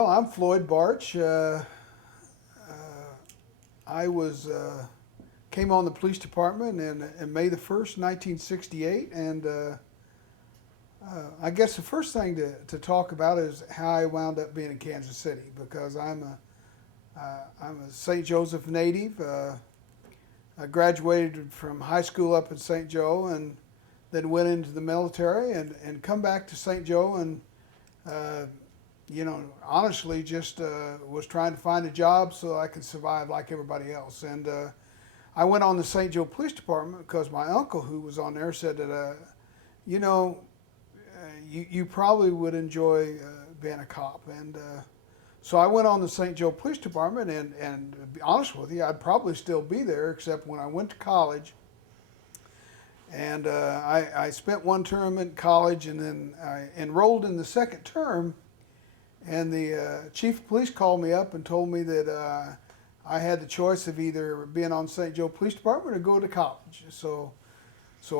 Well, I'm Floyd Bartch. I came on the police department in May the 1st, 1968, and I guess the first thing to talk about is how I wound up being in Kansas City because I'm a St. Joseph native. I graduated from high school up in St. Joe and then went into the military and come back to St. Joe and uh, honestly, just was trying to find a job so I could survive like everybody else. And I went on the St. Joe Police Department because my uncle, who was on there, said that, you know, you probably would enjoy being a cop. And so I went on the St. Joe Police Department, and to be honest with you, I'd probably still be there, except when I went to college. And I spent one term in college, and then I enrolled in the second term. And the chief of police called me up and told me that I had the choice of either being on St. Joe Police Department or go to college. So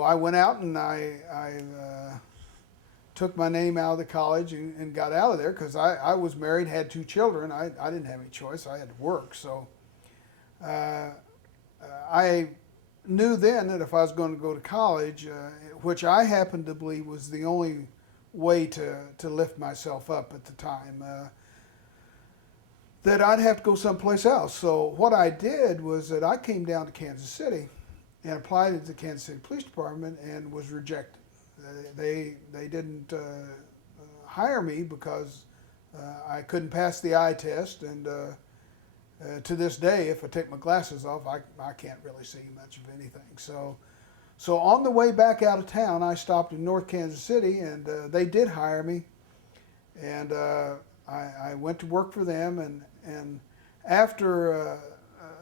I went out and I took my name out of the college and got out of there because I was married, had two children. I didn't have any choice. I had to work. So I knew then that if I was going to go to college, which I happened to believe was the only way to lift myself up at the time, that I'd have to go someplace else. So what I did was that I came down to Kansas City and applied to the Kansas City Police Department and was rejected. They didn't hire me because I couldn't pass the eye test, and to this day, if I take my glasses off, I can't really see much of anything. So on the way back out of town, I stopped in North Kansas City, and they did hire me, and I went to work for them. And after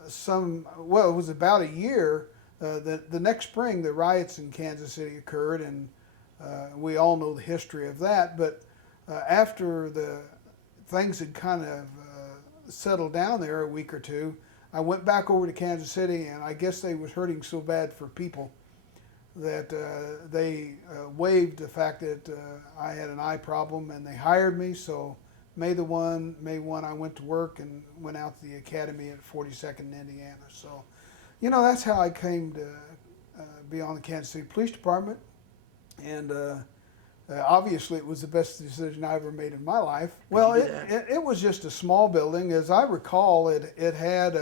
it was about a year. The next spring, the riots in Kansas City occurred, and we all know the history of that. But after the things had kind of settled down there a week or two, I went back over to Kansas City, and I guess they was hurting so bad for people that they waived the fact that I had an eye problem, and they hired me. So May 1, I went to work and went out to the academy at 42nd in Indiana. So, that's how I came to be on the Kansas City Police Department. And obviously, it was the best decision I ever made in my life. Well, it was just a small building. As I recall, it had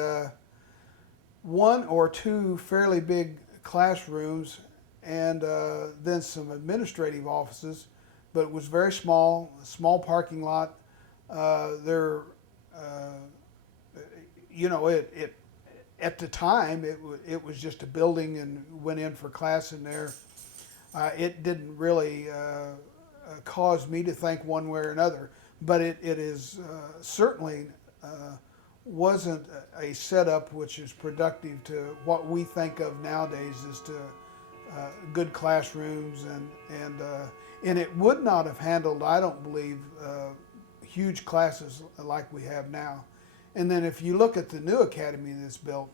one or two fairly big classrooms and then some administrative offices, but it was very small, a small parking lot. There, it at the time it was just a building, and went in for class in there. It didn't really cause me to think one way or another, but it is certainly wasn't a setup which is productive to what we think of nowadays as to good classrooms, and it would not have handled, I don't believe, huge classes like we have now. And then if you look at the new academy that's built,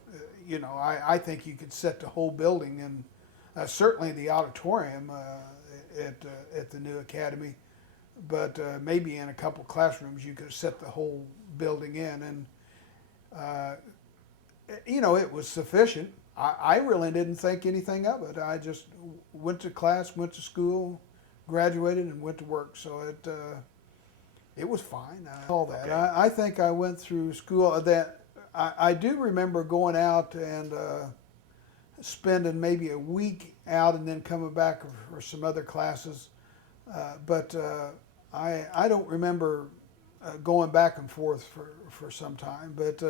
I think you could set the whole building, and certainly the auditorium at the new academy, but maybe in a couple classrooms you could set the whole building in, and it was sufficient. I really didn't think anything of it. I just went to class, went to school, graduated, and went to work. So it was fine. All that. Okay. I think I went through school. That I do remember going out and spending maybe a week out and then coming back for some other classes. But I don't remember going back and forth for some time. But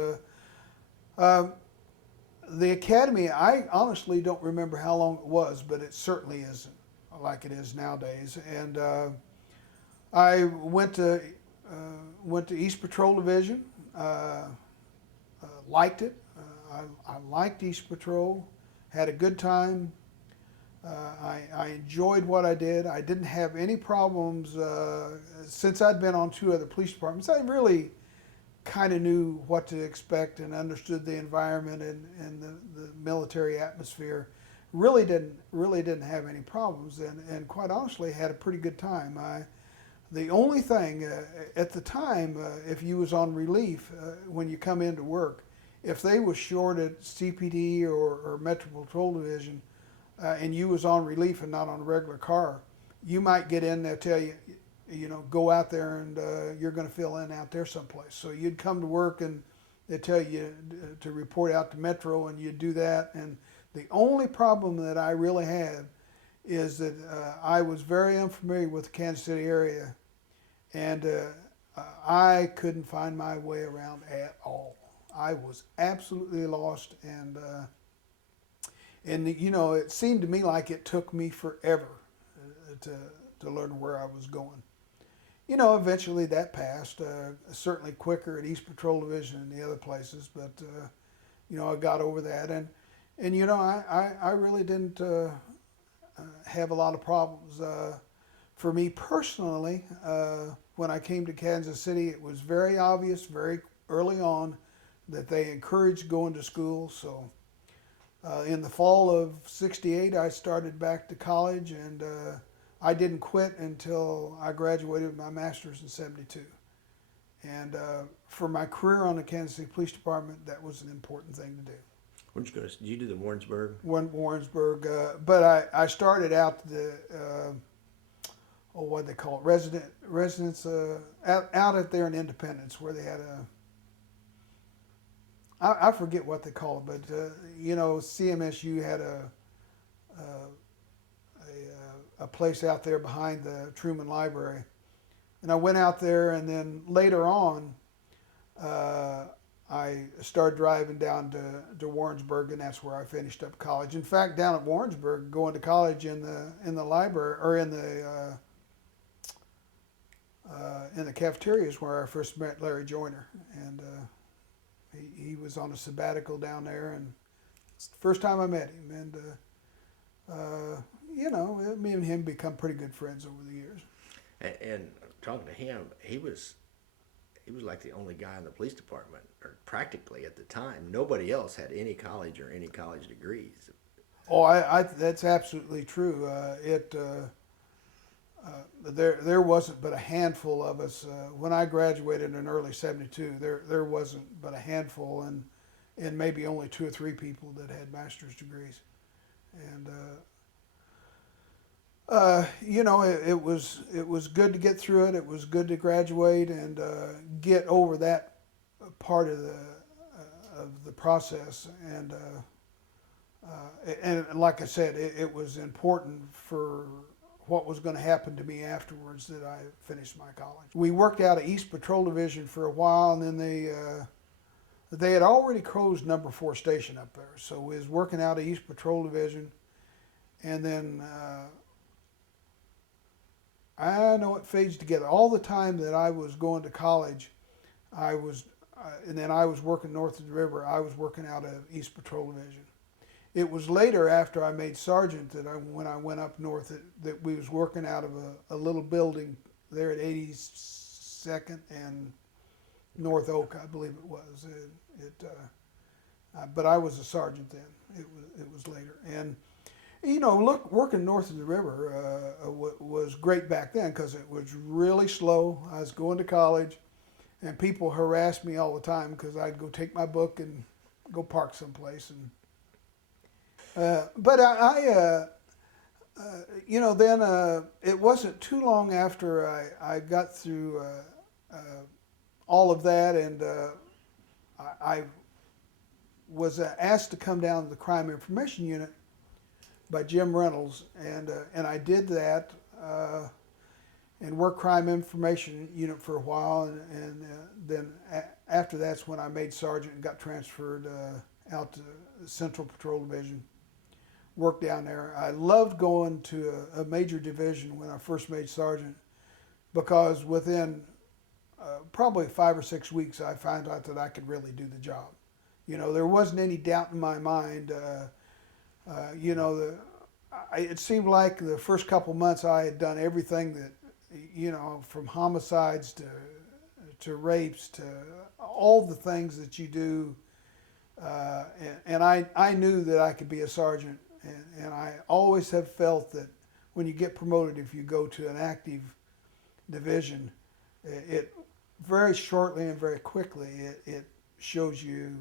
the academy, I honestly don't remember how long it was, but it certainly isn't like it is nowadays. And I went to East Patrol Division. Liked it. I liked East Patrol. Had a good time. I enjoyed what I did. I didn't have any problems since I'd been on two other police departments. I really kind of knew what to expect and understood the environment and the military atmosphere. Really didn't have any problems, and quite honestly had a pretty good time. The only thing at the time, if you was on relief when you come into work, if they was short at CPD or Metro Patrol Division, and you was on relief and not on a regular car, you might get in there, tell you, you know, go out there and you're going to fill in out there someplace. So you'd come to work and they tell you to report out to Metro, and you'd do that. And the only problem that I really had is that I was very unfamiliar with the Kansas City area, and I couldn't find my way around at all. I was absolutely lost, and you know, it seemed to me like it took me forever to learn where I was going. You know, eventually that passed. Certainly quicker at East Patrol Division and the other places, but you know, I got over that, and you know, I really didn't have a lot of problems. For me personally, when I came to Kansas City, it was very obvious very early on that they encouraged going to school. So in the fall of '68, I started back to college, and I didn't quit until I graduated with my master's in '72. And for my career on the Kansas City Police Department, that was an important thing to do. Where'd you go? Did you do the Warrensburg? Warrensburg, but I started out the what they call it, residence out at there in Independence, where they had I forget what they call it, but you know, CMSU had a place out there behind the Truman Library, and I went out there, and then later on, I started driving down to Warrensburg, and that's where I finished up college. In fact, down at Warrensburg, going to college in the library or in the cafeteria is where I first met Larry Joyner, and he was on a sabbatical down there, and it's the first time I met him, and you know, me and him become pretty good friends over the years. And talking to him, he was like the only guy in the police department, or practically at the time. Nobody else had any college or any college degrees. Oh, I that's absolutely true. There wasn't but a handful of us when I graduated in early '72. There wasn't but a handful, and maybe only 2 or 3 people that had master's degrees, and you know, it was good to get through it. It was good to graduate and get over that part of the process, and like I said, it was important for what was going to happen to me afterwards that I finished my college. We worked out of East Patrol Division for a while, and then they had already closed number 4 station up there, so we was working out of East Patrol Division, and then I know it fades together. All the time that I was going to college, and then I was working north of the river, I was working out of East Patrol Division. It was later, after I made sergeant, that when I went up north, that we was working out of a little building there at 82nd and North Oak, I believe it was. But I was a sergeant then. It was later, and you know, working north of the river was great back then because it was really slow. I was going to college, and people harassed me all the time because I'd go take my book and go park someplace. And but you know, then it wasn't too long after I got through all of that, and I was asked to come down to the Crime Information Unit by Jim Reynolds, and I did that and worked Crime Information Unit for a while, and then after that's when I made sergeant and got transferred out to Central Patrol Division. Worked down there. I loved going to a major division when I first made sergeant, because within probably 5 or 6 weeks I found out that I could really do the job. You know, there wasn't any doubt in my mind. You know, it seemed like the first couple months I had done everything that, you know, from homicides to rapes to all the things that you do, and I knew that I could be a sergeant, and I always have felt that when you get promoted, if you go to an active division, it very shortly and very quickly it shows you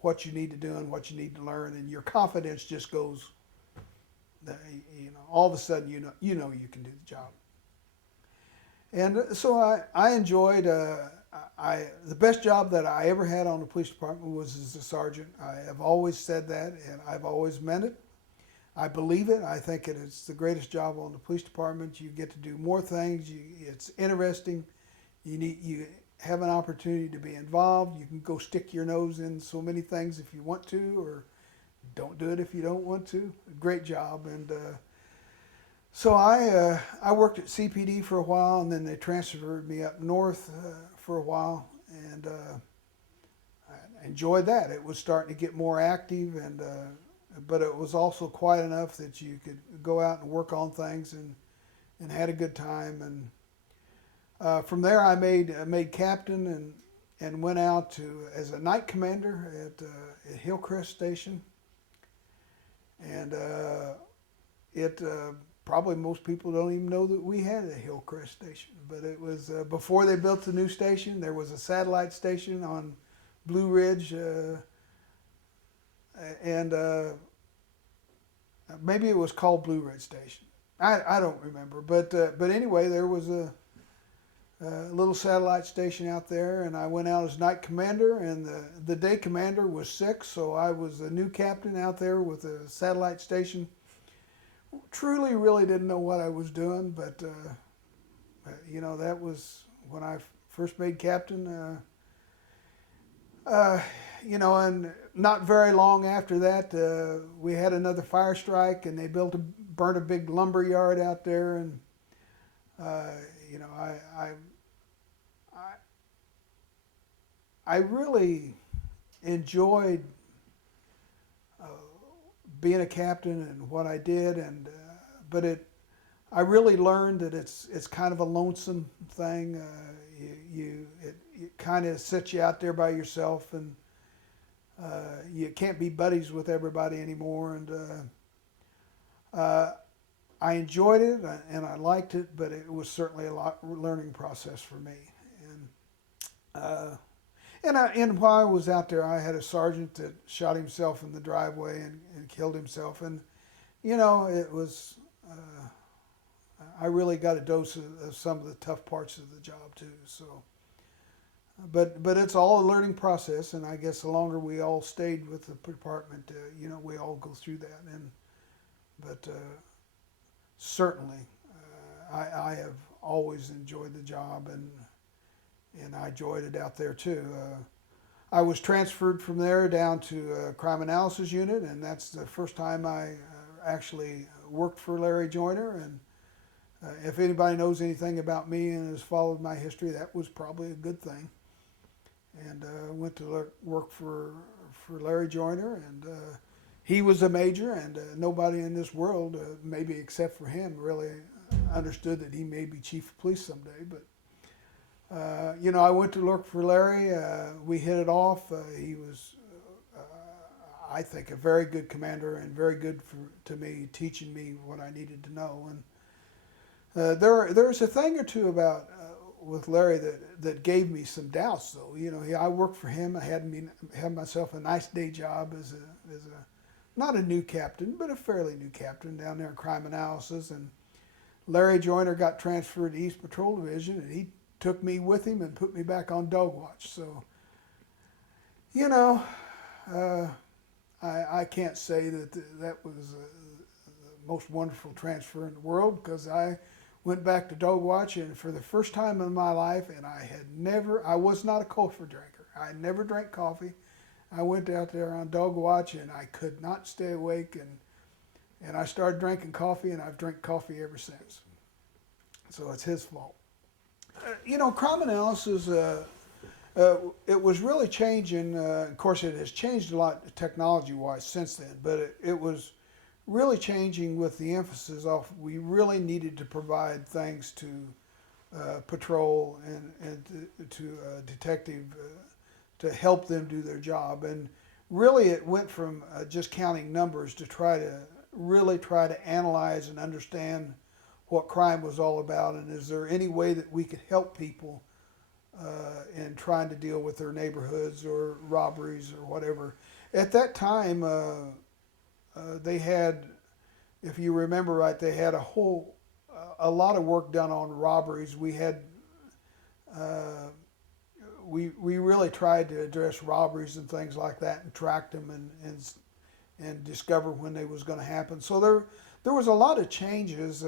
what you need to do and what you need to learn, and your confidence just goes. You know, all of a sudden you can do the job. And so I enjoyed. The best job that I ever had on the police department was as a sergeant. I have always said that, and I've always meant it. I believe it. I think it's the greatest job on the police department. You get to do more things. It's interesting. You have an opportunity to be involved. You can go stick your nose in so many things if you want to, or don't do it if you don't want to. Great job. And so I worked at CPD for a while, and then they transferred me up north for a while, and I enjoyed that. It was starting to get more active, and but it was also quiet enough that you could go out and work on things and had a good time. And from there, I made captain and went out to as a night commander at Hillcrest Station, and it. Probably most people don't even know that we had a Hillcrest Station, but it was before they built the new station. There was a satellite station on Blue Ridge, and maybe it was called Blue Ridge Station. I don't remember, but anyway, there was a little satellite station out there, and I went out as night commander, and the day commander was sick, so I was the new captain out there with a satellite station. Truly, really didn't know what I was doing, but you know, that was when I first made captain. You know, and not very long after that, we had another fire strike, and they burnt a big lumber yard out there, and you know, I really enjoyed being a captain and what I did, and but I really learned that it's kind of a lonesome thing. It kind of sets you out there by yourself, and you can't be buddies with everybody anymore. And I enjoyed it and I liked it, but it was certainly a learning process for me. And while I was out there, I had a sergeant that shot himself in the driveway and killed himself. And, you know, it was, I really got a dose of some of the tough parts of the job too. So, but it's all a learning process. And I guess the longer we all stayed with the department, you know, we all go through that. But certainly, I have always enjoyed the job, and I enjoyed it out there too. I was transferred from there down to a crime analysis unit, and that's the first time I actually worked for Larry Joyner. And if anybody knows anything about me and has followed my history, that was probably a good thing. And went to work for Larry Joyner, and he was a major, and nobody in this world, maybe except for him, really understood that he may be chief of police someday. But you know, I went to work for Larry. We hit it off. He was, I think, a very good commander and very good to me, teaching me what I needed to know. And there's a thing or two about with Larry that gave me some doubts, though. You know, I worked for him. I had myself a nice day job as a not a new captain, but a fairly new captain down there in crime analysis. And Larry Joyner got transferred to East Patrol Division, and he took me with him and put me back on dog watch. So, you know, I can't say that that was the most wonderful transfer in the world, because I went back to dog watch, and for the first time in my life, and I was not a coffee drinker. I never drank coffee. I went out there on dog watch, and I could not stay awake, and I started drinking coffee, and I've drank coffee ever since. So it's his fault. You know, crime analysis, it was really changing. Of course, it has changed a lot technology-wise since then, but it was really changing with the emphasis of we really needed to provide things to patrol and to detective to help them do their job. And really it went from just counting numbers to really try to analyze and understand what crime was all about, and is there any way that we could help people in trying to deal with their neighborhoods or robberies or whatever. At that time, they had, if you remember right, they had a lot of work done on robberies. We had, we really tried to address robberies and things like that, and tracked them and discover when they was going to happen. So there was a lot of changes,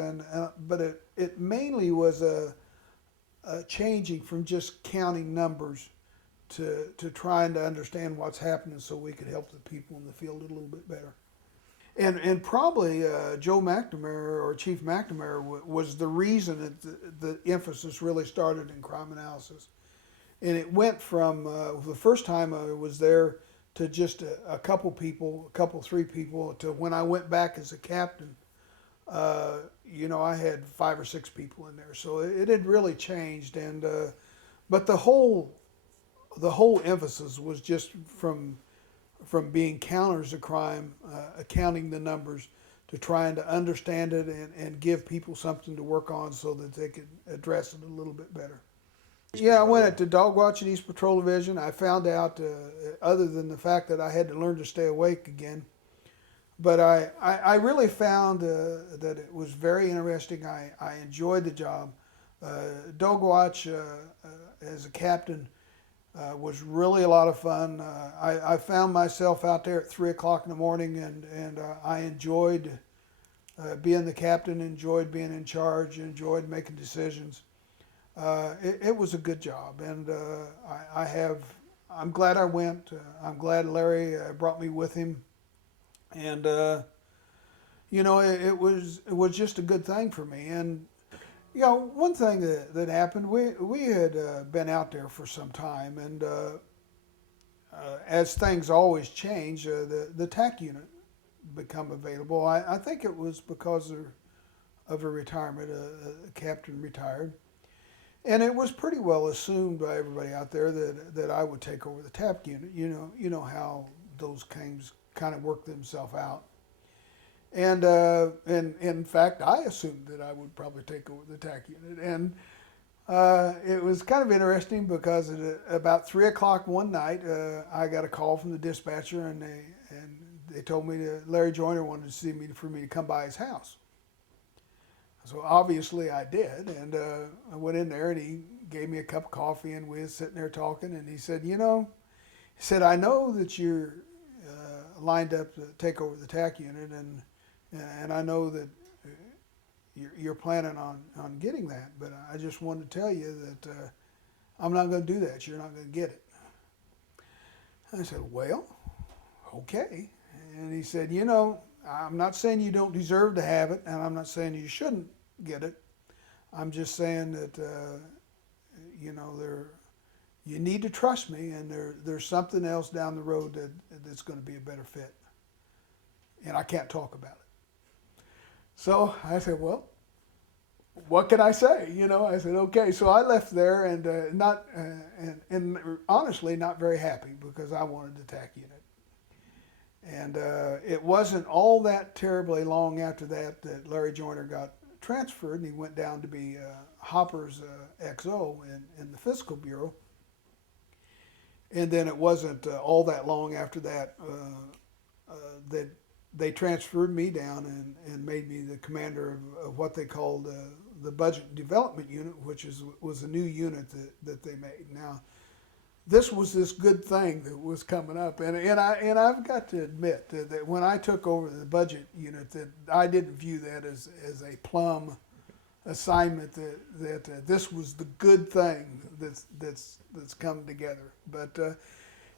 but it mainly was a changing from just counting numbers to trying to understand what's happening so we could help the people in the field a little bit better. And probably Joe McNamara or Chief McNamara was the reason that the emphasis really started in crime analysis. And it went from the first time I was there to just a couple people, three people, to when I went back as a captain, I had 5 or 6 people in there. So it had really changed. And but the whole emphasis was just from being counters of crime, counting the numbers, to trying to understand it and give people something to work on so that they could address it a little bit better. Yeah, I went to Dog Watch and East Patrol Division. I found out, other than the fact that I had to learn to stay awake again, but I really found that it was very interesting. I enjoyed the job. Dog Watch as a captain was really a lot of fun. I found myself out there at 3 o'clock in the morning, and I enjoyed being the captain, enjoyed being in charge, enjoyed making decisions. It was a good job, and I'm glad I went. I'm glad Larry brought me with him, and it was just a good thing for me. And one thing that happened, we had been out there for some time, and as things always change, the TAC unit become available. I think it was because of a retirement. A captain retired. And it was pretty well assumed by everybody out there that I would take over the TAP unit. You know how those things kind of work themselves out. And in fact, I assumed that I would probably take over the TAC unit. And it was kind of interesting because at about 3 o'clock one night, I got a call from the dispatcher, and they told me that Larry Joyner wanted to see me for me to come by his house. So obviously I did, and I went in there, and he gave me a cup of coffee, and we were sitting there talking, and he said, I know that you're lined up to take over the TAC unit, and I know that you're planning on getting that, but I just wanted to tell you that I'm not going to do that. You're not going to get it. I said, well, okay. And he said, I'm not saying you don't deserve to have it, and I'm not saying you shouldn't get it. I'm just saying that, you need to trust me, and there's something else down the road that's going to be a better fit. And I can't talk about it. So I said, well, what can I say? I said, okay. So I left there, and and honestly not very happy, because I wanted the TAC unit. And it wasn't all that terribly long after that Larry Joyner got transferred, and he went down to be Hopper's XO in the Fiscal Bureau. And then it wasn't all that long after that that they transferred me down and made me the commander of what they called the Budget Development Unit, which was a new unit that they made. Now, this was this good thing that was coming up, and I've got to admit that when I took over the budget unit, that I didn't view that as a plum assignment. That this was the good thing that's come together. But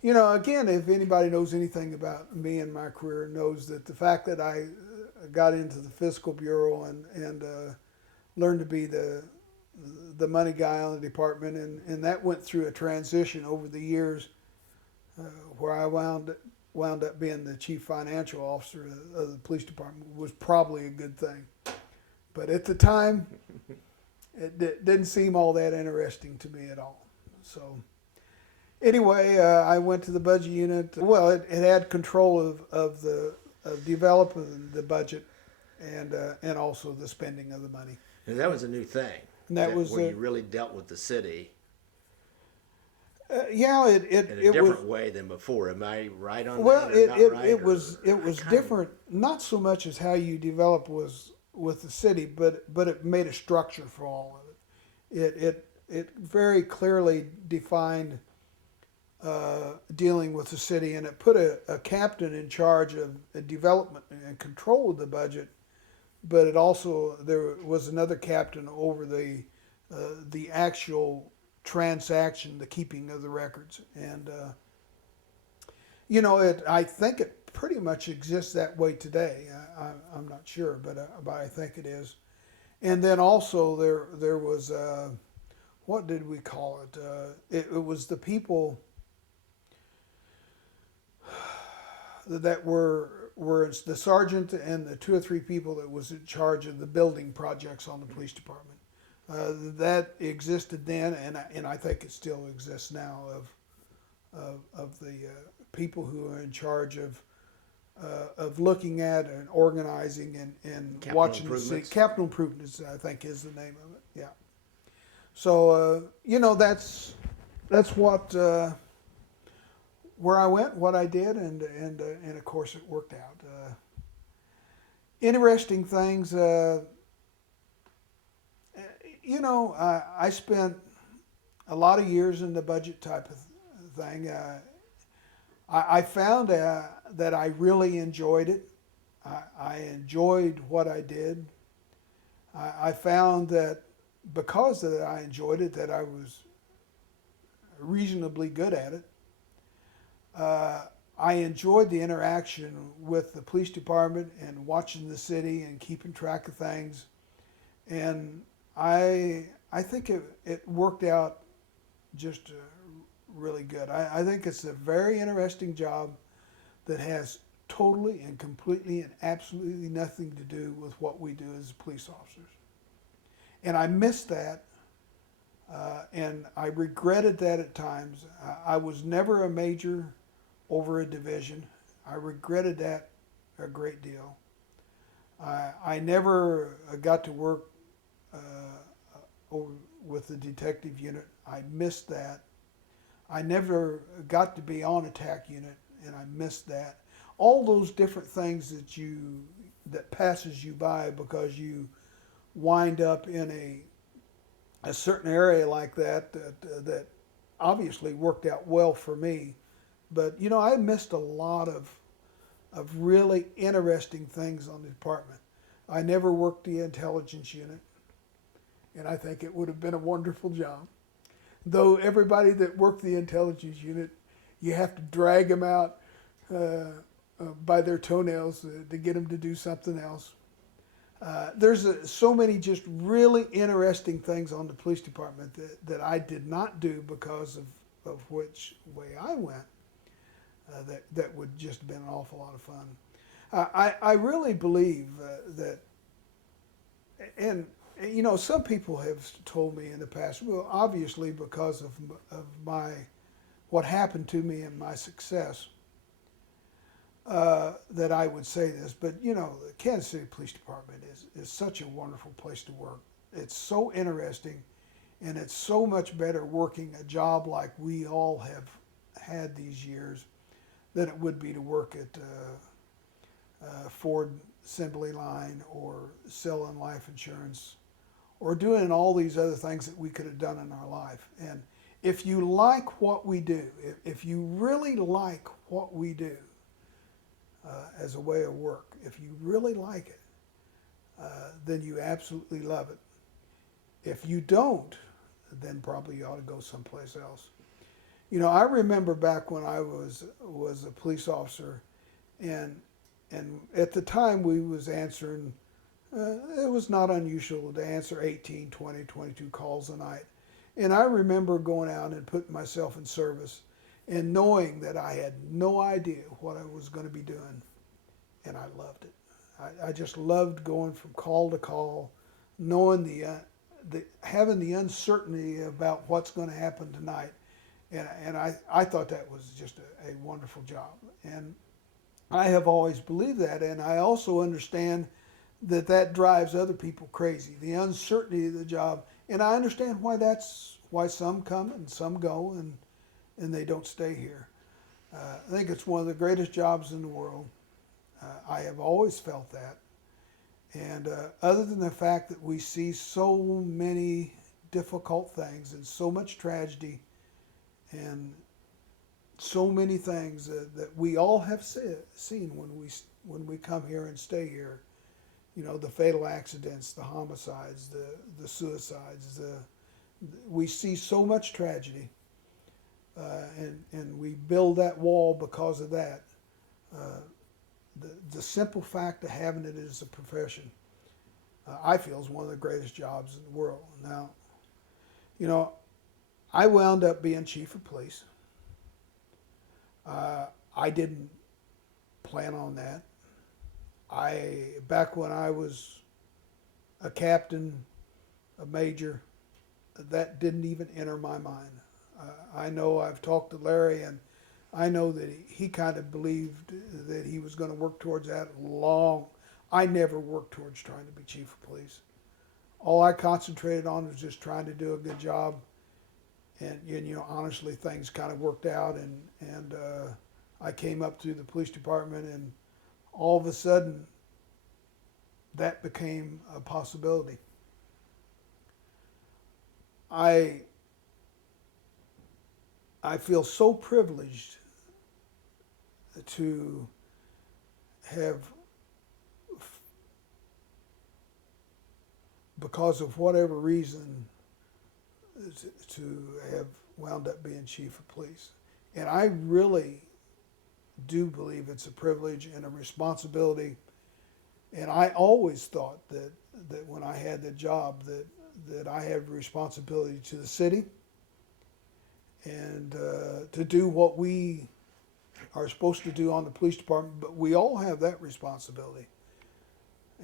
again, if anybody knows anything about me and my career, knows that the fact that I got into the Fiscal Bureau and learned to be the money guy on the department, and that went through a transition over the years, where I wound up being the chief financial officer of the police department, was probably a good thing. But at the time, it didn't seem all that interesting to me at all. So anyway, I went to the budget unit. Well, it had control of developing the budget and also the spending of the money. And that was a new thing. And that was where you really dealt with the city yeah, in a it was. different way than before. Am I right on Well, that, or not right? it I was kind of different. Not so much as how you develop was with the city, but it made a structure for all of it. It very clearly defined dealing with the city, and it put a captain in charge of the development and control of the budget. But it also there was another captain over the actual transaction, the keeping of the records, and I think it pretty much exists that way today. I'm not sure, but I think it is. And then also there was what did we call it? It was the people that were the sergeant and the two or three people that was in charge of the building projects on the police department. That existed then, and I think it still exists now of the people who are in charge of looking at and organizing and capital watching the city. improvements. Capital improvements, I think, is the name of it. Yeah. So that's what where I went, what I did, and of course it worked out. Interesting things. I spent a lot of years in the budget type of thing. I found that I really enjoyed it. I enjoyed what I did. I found that because that I enjoyed it, that I was reasonably good at it. I enjoyed the interaction with the police department and watching the city and keeping track of things. And I think it worked out just really good. I think it's a very interesting job that has totally and completely and absolutely nothing to do with what we do as police officers. And I missed that, and I regretted that at times. I was never a major over a division. I regretted that a great deal. I never got to work with the detective unit. I missed that. I never got to be on attack unit, and I missed that. All those different things that passes you by because you wind up in a certain area like that obviously worked out well for me. But I missed a lot of really interesting things on the department. I never worked the intelligence unit, and I think it would have been a wonderful job. Though everybody that worked the intelligence unit, you have to drag them out by their toenails to get them to do something else. There's so many just really interesting things on the police department that I did not do because of which way I went. That would just have been an awful lot of fun. I really believe that, and some people have told me in the past, well, obviously because of what happened to me and my success, that I would say this, but the Kansas City Police Department is such a wonderful place to work. It's so interesting, and it's so much better working a job like we all have had these years than it would be to work at Ford Assembly Line or selling life insurance or doing all these other things that we could have done in our life. And if you like what we do, if you really like what we do as a way of work, if you really like it, then you absolutely love it. If you don't, then probably you ought to go someplace else. I remember back when I was a police officer, and at the time we was answering, it was not unusual to answer 18, 20, 22 calls a night. And I remember going out and putting myself in service and knowing that I had no idea what I was going to be doing. And I loved it. I just loved going from call to call, knowing having the uncertainty about what's going to happen tonight. And I thought that was just a wonderful job. And I have always believed that. And I also understand that drives other people crazy. The uncertainty of the job, and I understand why some come and some go, and they don't stay here. I think it's one of the greatest jobs in the world. I have always felt that. And other than the fact that we see so many difficult things and so much tragedy and so many things that we all have seen when we come here and stay here, you know, the fatal accidents, the homicides, the suicides, we see so much tragedy, and we build that wall because of that. The simple fact of having it as a profession, I feel, is one of the greatest jobs in the world. Now, you know, I wound up being chief of police. I didn't plan on that. Back when I was a captain, a major, that didn't even enter my mind. I know I've talked to Larry, and I know that he kind of believed that he was going to work towards that long. I never worked towards trying to be chief of police. All I concentrated on was just trying to do a good job. And you know, honestly, things kind of worked out, and I came up through the police department, and all of a sudden, that became a possibility. I feel so privileged to have, because of whatever reason, to have wound up being chief of police. And I really do believe it's a privilege and a responsibility. And I always thought that when I had the job that I had responsibility to the city and to do what we are supposed to do on the police department, but we all have that responsibility.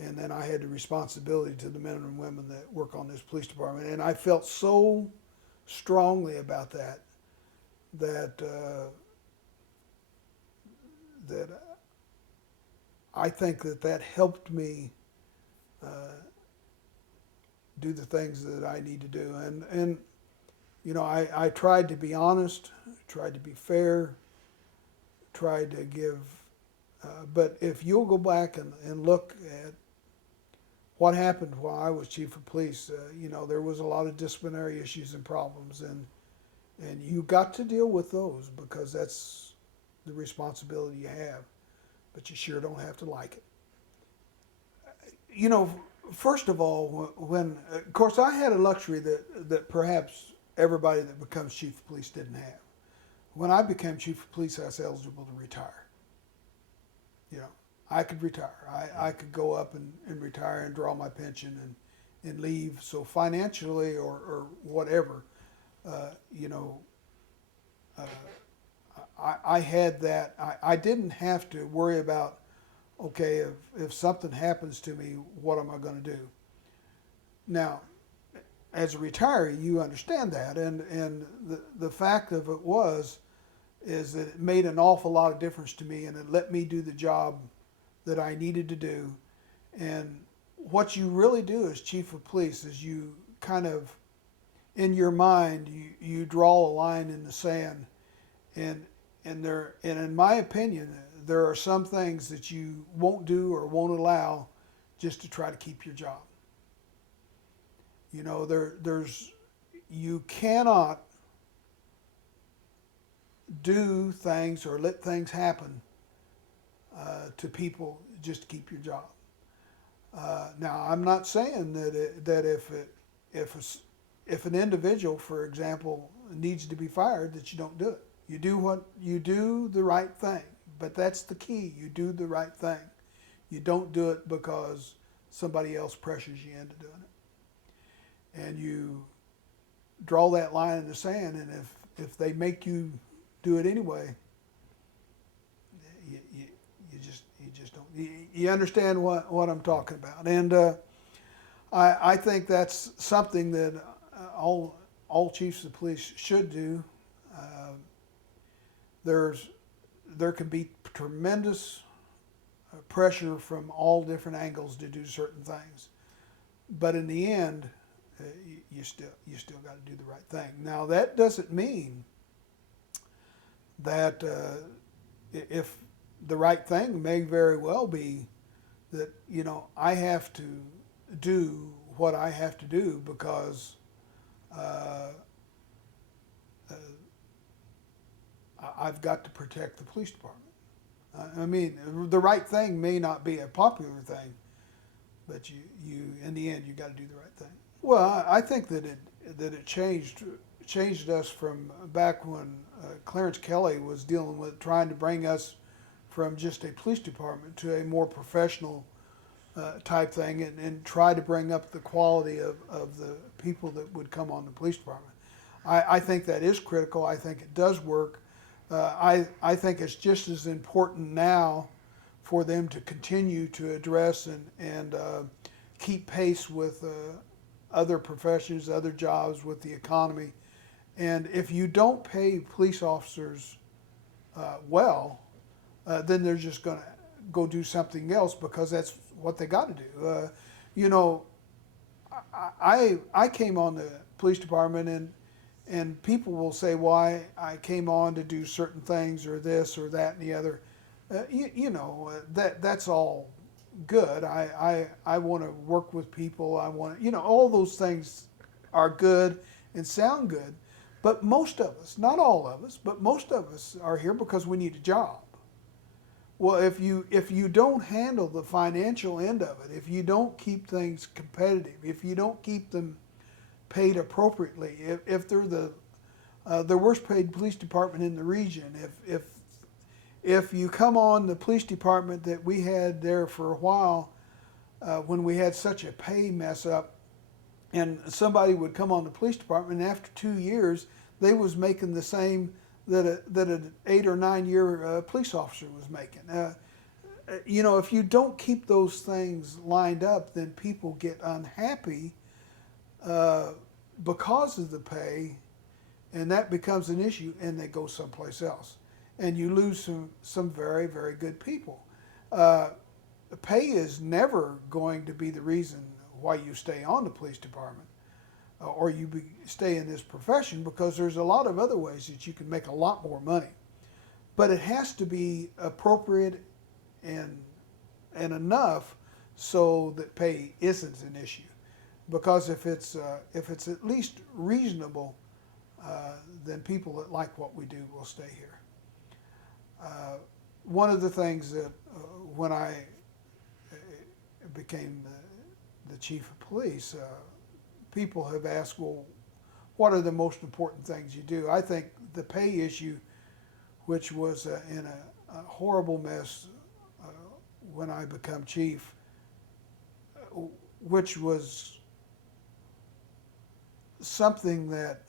And then I had the responsibility to the men and women that work on this police department. And I felt so strongly about that I think that helped me do the things that I need to do. And you know, I tried to be honest, tried to be fair, tried to give, but if you'll go back and look at what happened while I was chief of police, you know, there was a lot of disciplinary issues and problems, and you got to deal with those because that's the responsibility you have, but you sure don't have to like it. You know, first of all, when of course I had a luxury that perhaps everybody that becomes chief of police didn't have. When I became chief of police, I was eligible to retire. You know, I could retire. I could go up and retire and draw my pension and leave. So financially or whatever, you know, I had that. I didn't have to worry about, okay, if something happens to me, what am I going to do? Now, as a retiree, you understand that, and the fact of it is that it made an awful lot of difference to me, and it let me do the job that I needed to do. And what you really do as chief of police is you kind of, in your mind, you draw a line in the sand, and in my opinion, there are some things that you won't do or won't allow just to try to keep your job. You know, you cannot do things or let things happen to people just to keep your job. Now, I'm not saying that if an individual, for example, needs to be fired, that you don't do it. You do the right thing, but that's the key. You do the right thing. You don't do it because somebody else pressures you into doing it. And you draw that line in the sand, and if they make you do it anyway, you just don't. You understand what I'm talking about, and I think that's something that all chiefs of police should do. There can be tremendous pressure from all different angles to do certain things. But in the end, you still got to do the right thing. Now that doesn't mean that if the right thing may very well be that I have to do what I have to do because uh, uh, I've got to protect the police department. I mean, the right thing may not be a popular thing, but you in the end you got to do the right thing. Well, I think that it changed us from back when Clarence Kelly was dealing with trying to bring us from just a police department to a more professional type thing, and try to bring up the quality of the people that would come on the police department. I think that is critical. I think it does work. I think it's just as important now for them to continue to address and keep pace with other professions, other jobs, with the economy. And if you don't pay police officers well, then they're just going to go do something else because that's what they got to do. You know, I came on the police department, and people will say why I came on to do certain things or this or that and the other. That's all good. I want to work with people. I want to, all those things are good and sound good. But most of us, not all of us, but most of us are here because we need a job. Well, if you don't handle the financial end of it, if you don't keep things competitive, if you don't keep them paid appropriately, if they're the worst paid police department in the region, if you come on the police department that we had there for a while, when we had such a pay mess up, and somebody would come on the police department, and after 2 years, they was making the same that an 8 or 9 year police officer was making. If you don't keep those things lined up, then people get unhappy because of the pay, and that becomes an issue, and they go someplace else, and you lose some very, very good people. Pay is never going to be the reason why you stay on the police department or stay in this profession, because there's a lot of other ways that you can make a lot more money. But it has to be appropriate and enough so that pay isn't an issue. Because if it's at least reasonable, then people that like what we do will stay here. One of the things that when I became the chief of police, people have asked, well, what are the most important things you do? I think the pay issue, which was in a horrible mess when I became chief, which was something that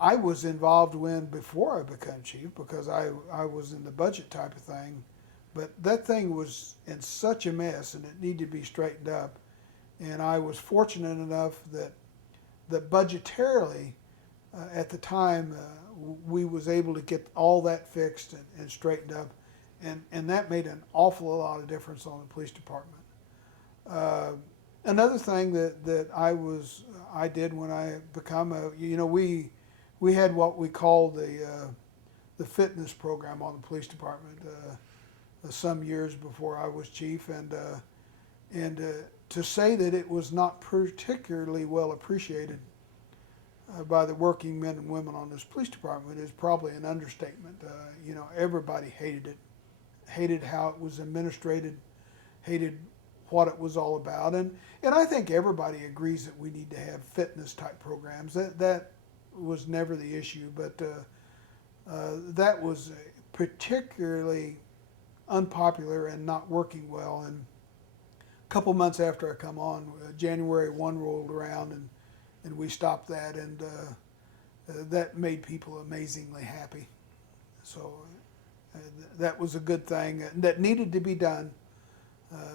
I was involved in before I became chief, because I was in the budget type of thing. But that thing was in such a mess, and it needed to be straightened up. And I was fortunate enough that budgetarily, at the time, we was able to get all that fixed and straightened up. And that made an awful lot of difference on the police department. Another thing that I did when I became we had what we called the fitness program on the police department some years before I was chief, and to say that it was not particularly well appreciated by the working men and women on this police department is probably an understatement. Everybody hated it, hated how it was administrated, hated what it was all about, and I think everybody agrees that we need to have fitness type programs. That was never the issue, but that was particularly unpopular and not working well. And a couple months after I come on, January 1 rolled around, and we stopped that, and that made people amazingly happy. So that was a good thing that needed to be done,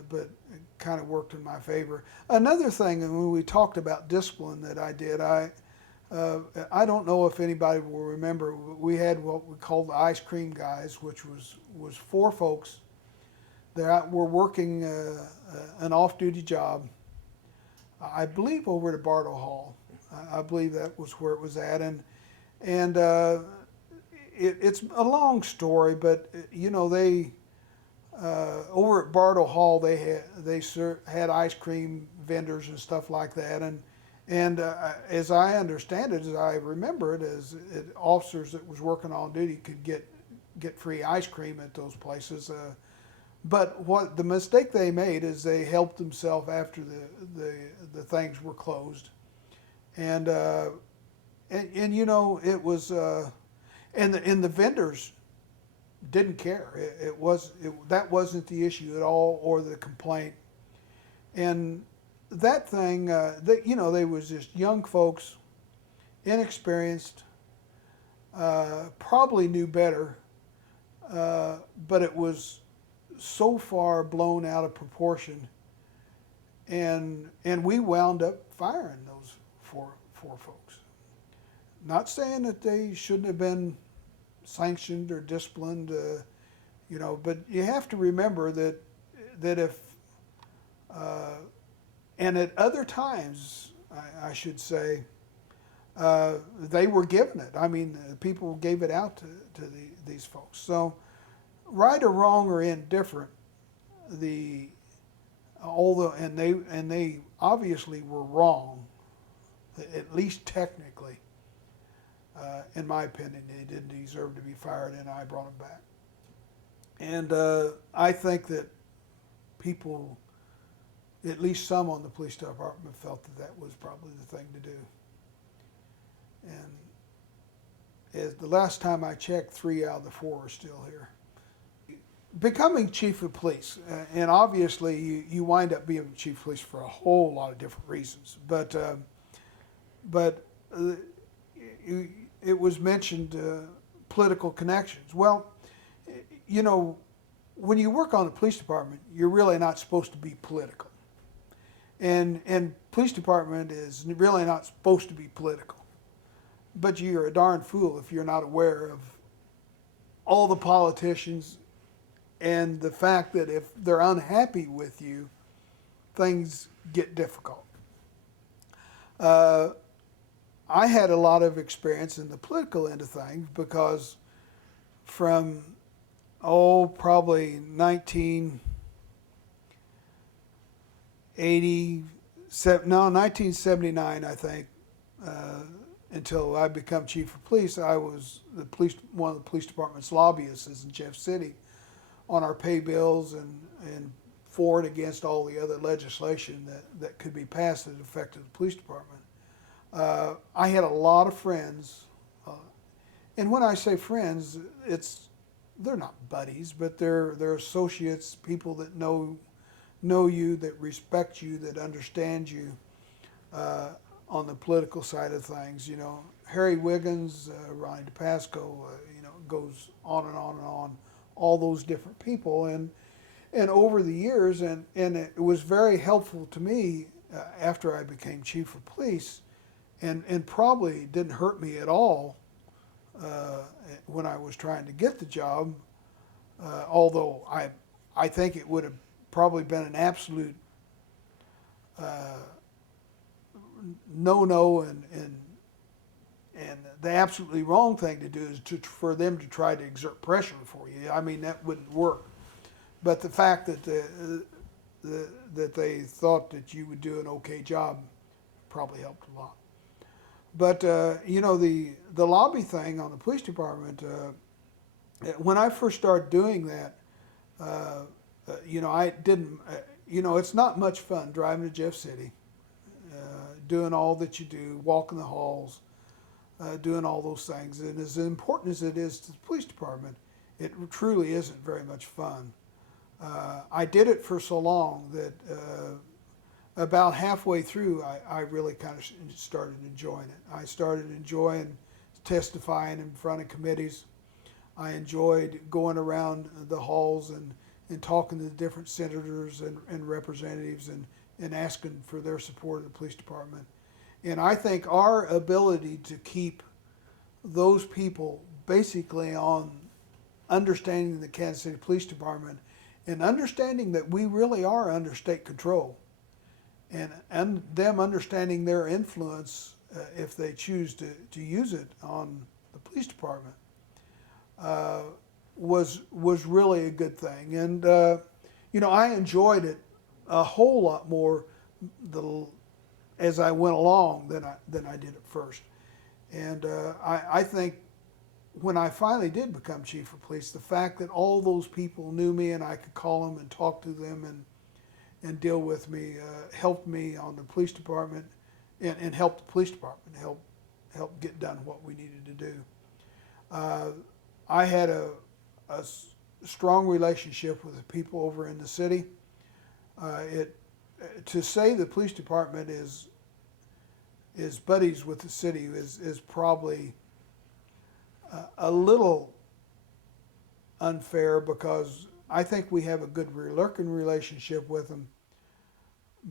but it kind of worked in my favor. Another thing, and when we talked about discipline that I did, I don't know if anybody will remember, we had what we called the ice cream guys, which was 4 folks were working an off-duty job, I believe over at Bartle Hall. I believe that was where it was at, and it's a long story, but you know they over at Bartle Hall had ice cream vendors and stuff like that, and as I understand it, as I remember it, officers that was working on duty could get free ice cream at those places. But what the mistake they made is they helped themselves after the things were closed, and you know it was and the vendors didn't care. That wasn't the issue at all, or the complaint. And that thing, you know, they was just young folks, inexperienced, probably knew better, but it was so far blown out of proportion, and we wound up firing those four folks. Not saying that they shouldn't have been sanctioned or disciplined, you know, but you have to remember that if and at other times, I should say, they were given it. I mean, people gave it out to these folks. So, right or wrong or indifferent, they obviously were wrong, at least technically. In my opinion, they didn't deserve to be fired, and I brought them back. And I think that people, at least some on the police department, felt that was probably the thing to do. And as the last time I checked, 3 out of the 4 are still here. Becoming chief of police, and obviously you wind up being chief of police for a whole lot of different reasons, but it was mentioned political connections. Well, you know, when you work on the police department, you're really not supposed to be political. And police department is really not supposed to be political. But you're a darn fool if you're not aware of all the politicians and the fact that if they're unhappy with you, things get difficult. I had a lot of experience in the political end of things because from, probably 1979, I think, until I become chief of police, I was one of the police department's lobbyists in Jeff City on our pay bills and for and against all the other legislation that could be passed that affected the police department. I had a lot of friends, and when I say friends, they're not buddies, but they're associates, people that know you, that respect you, that understand you on the political side of things. You know, Harry Wiggins, Ronnie DePasco, you know, goes on and on and on. All those different people, and over the years, and it was very helpful to me after I became chief of police. And probably didn't hurt me at all when I was trying to get the job, although I think it would have probably been an absolute no-no and the absolutely wrong thing to do is for them to try to exert pressure for you. I mean, that wouldn't work. But the fact that that they thought that you would do an okay job probably helped a lot. But you know, the lobby thing on the police department, when I first started doing that, you know, I didn't, you know, it's not much fun driving to Jeff City, doing all that you do, walking the halls, doing all those things. And as important as it is to the police department, it truly isn't very much fun. I did it for so long that about halfway through, I really kind of started enjoying it. I started enjoying testifying in front of committees. I enjoyed going around the halls and talking to the different senators and representatives and asking for their support of the police department. And I think our ability to keep those people basically on understanding the Kansas City Police Department and understanding that we really are under state control, and them understanding their influence if they choose to use it on the police department was really a good thing. And I enjoyed it a whole lot more as I went along than I did at first. And I think when I finally did become chief of police, the fact that all those people knew me and I could call them and talk to them and deal with me helped me on the police department and helped the police department help get done what we needed to do. I had a strong relationship with the people over in the city. To say the police department is buddies with the city is probably a little unfair, because I think we have a good working relationship with them,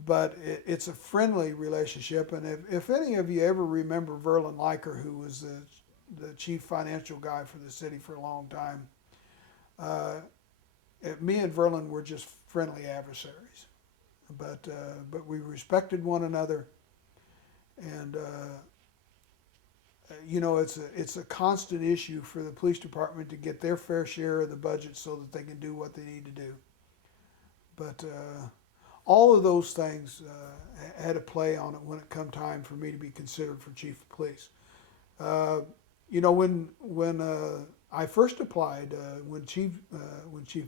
but it's a friendly relationship. And if any of you ever remember Verlin Liker, who was the chief financial guy for the city for a long time, me and Verlin were just friendly adversaries, but we respected one another. And it's a constant issue for the police department to get their fair share of the budget so that they can do what they need to do. But all of those things had a play on it when it come time for me to be considered for chief of police. When I first applied, when Chief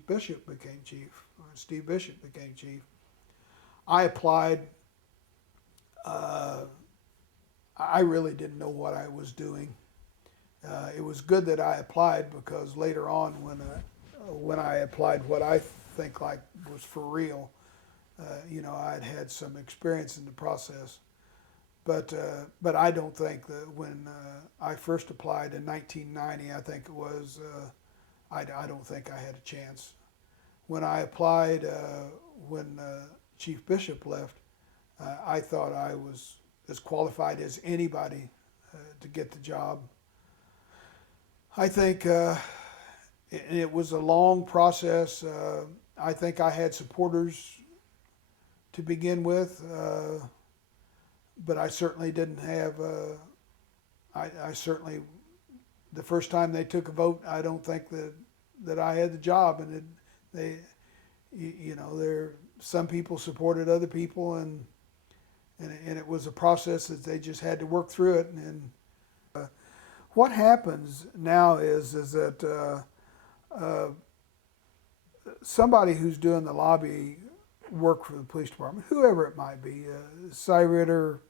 Bishop became chief, Steve Bishop became chief, I applied. I really didn't know what I was doing. It was good that I applied, because later on, when I applied what I think like was for real, I'd had some experience in the process. But I don't think that when I first applied in 1990, I think it was, I don't think I had a chance. When I applied, when Chief Bishop left, I thought I was as qualified as anybody to get the job. I think it was a long process. I think I had supporters to begin with, but I certainly didn't have. I certainly, the first time they took a vote, I don't think that I had the job, and some people supported other people, and it was a process that they just had to work through it. And what happens now is that somebody who's doing the lobby work for the police department, whoever it might be, Cy Ritter,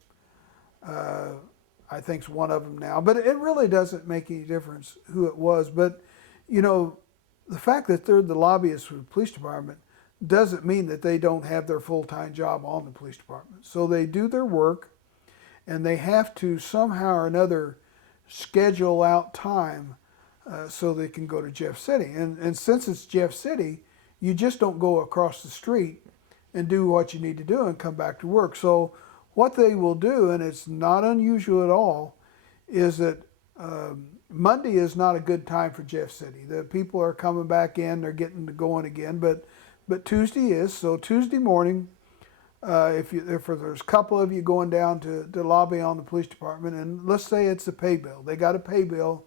I think's one of them now, but it really doesn't make any difference who it was. But the fact that they're the lobbyists for the police department doesn't mean that they don't have their full-time job on the police department. So they do their work, and they have to somehow or another schedule out time so they can go to Jeff City. And since it's Jeff City, you just don't go across the street and do what you need to do and come back to work. So what they will do, and it's not unusual at all, is that Monday is not a good time for Jeff City. The people are coming back in, they're getting going again, but Tuesday is. So Tuesday morning, if there's a couple of you going down to lobby on the police department, and let's say it's a pay bill. They got a pay bill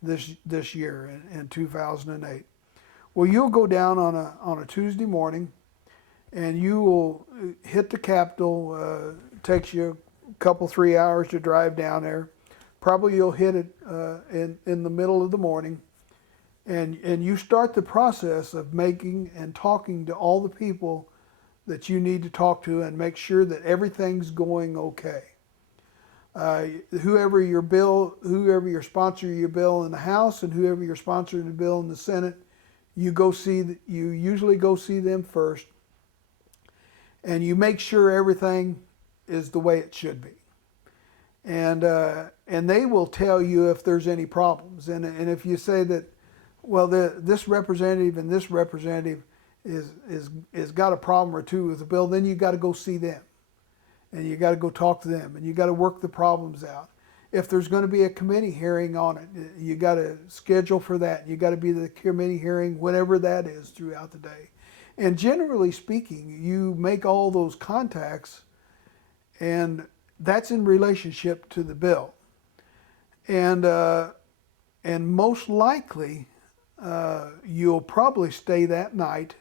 this year in 2008. Well, you'll go down on a Tuesday morning, and you will hit the Capitol. Takes you a couple, 3 hours to drive down there. Probably you'll hit it in the middle of the morning. And you start the process of making and talking to all the people that you need to talk to and make sure that everything's going okay. Whoever your sponsor your bill in the House, and whoever your sponsor the bill in the Senate, you usually go see them first, and you make sure everything is the way it should be. And they will tell you if there's any problems. And if you say that, well, this representative and this representative is got a problem or two with the bill, then you got to go see them, and you got to go talk to them, and you got to work the problems out. If there's going to be a committee hearing on it, you got to schedule for that. You got to be the committee hearing whenever that is throughout the day. And generally speaking, you make all those contacts, and that's in relationship to the bill. And most likely, you'll probably stay that night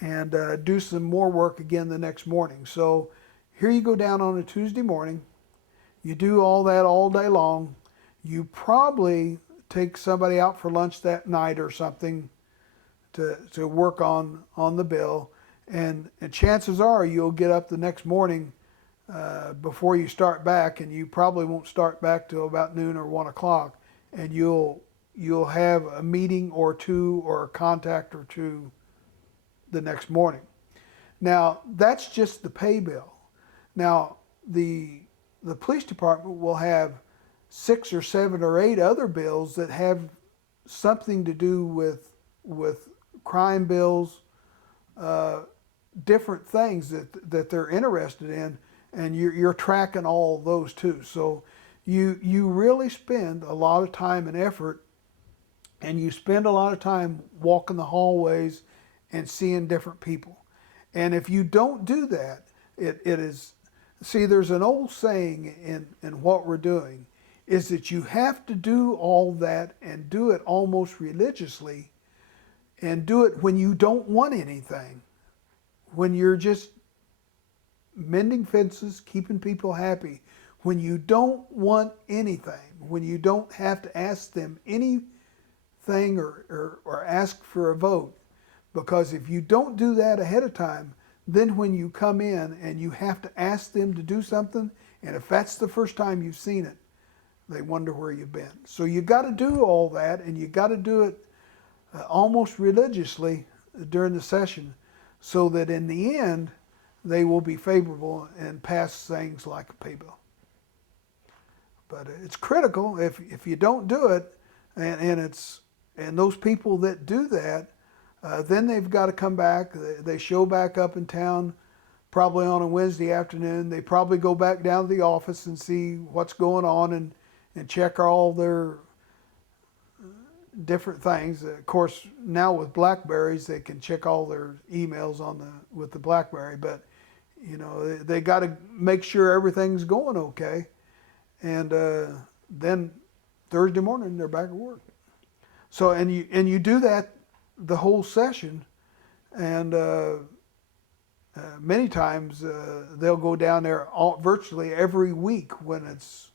and do some more work again the next morning. So here you go down on a Tuesday morning. You do all that all day long. You probably take somebody out for lunch that night or something to work on the bill. And chances are you'll get up the next morning before you start back, and you probably won't start back till about noon or 1 o'clock, and you'll have a meeting or two or a contact or two the next morning. Now, that's just the pay bill. Now, the police department will have 6 or 7 or 8 other bills that have something to do with crime bills, different things that they're interested in, and you're tracking all of those too. So you really spend a lot of time and effort, and you spend a lot of time walking the hallways and seeing different people. And if you don't do that, it is, see, there's an old saying in what we're doing, is that you have to do all that and do it almost religiously, and do it when you don't want anything, when you're just mending fences, keeping people happy, when you don't want anything, when you don't have to ask them anything or ask for a vote. Because if you don't do that ahead of time, then when you come in and you have to ask them to do something, and if that's the first time you've seen it, they wonder where you've been. So you got to do all that, and you got to do it almost religiously during the session, so that in the end they will be favorable and pass things like a pay bill. But it's critical. If you don't do it, and those people that do that, then they've got to come back. They show back up in town probably on a Wednesday afternoon. They probably go back down to the office and see what's going on, and check all their different things. Of course, now with Blackberries, they can check all their emails with the Blackberry. But you know, they got to make sure everything's going okay, and then Thursday morning they're back at work. So and you do that the whole session, and many times they'll go down there virtually every week when it's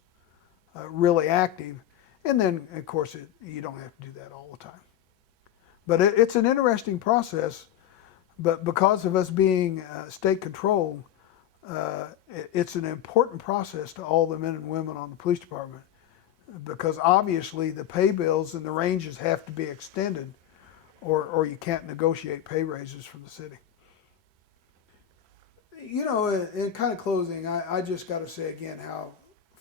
really active. And then, of course, you don't have to do that all the time. But it's an interesting process. But because of us being state controlled, it's an important process to all the men and women on the police department. Because obviously the pay bills and the ranges have to be extended, or you can't negotiate pay raises from the city. You know, in kind of closing, I just got to say again how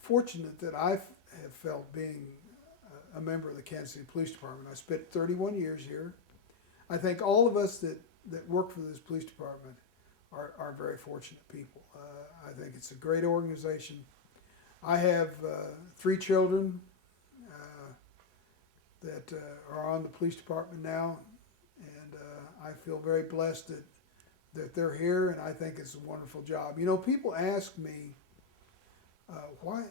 fortunate that I have felt being a member of the Kansas City Police Department. I spent 31 years here. I think all of us that work for this police department are very fortunate people. I think it's a great organization. I have 3 children that are on the police department now, and I feel very blessed that they're here, and I think it's a wonderful job. You know, people ask me, why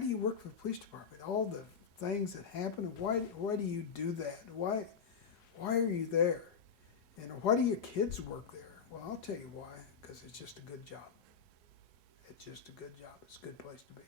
do you work for the police department? All the things that happen, why do you do that? Why are you there? And why do your kids work there? Well, I'll tell you why, because it's just a good job. It's just a good job. It's a good place to be.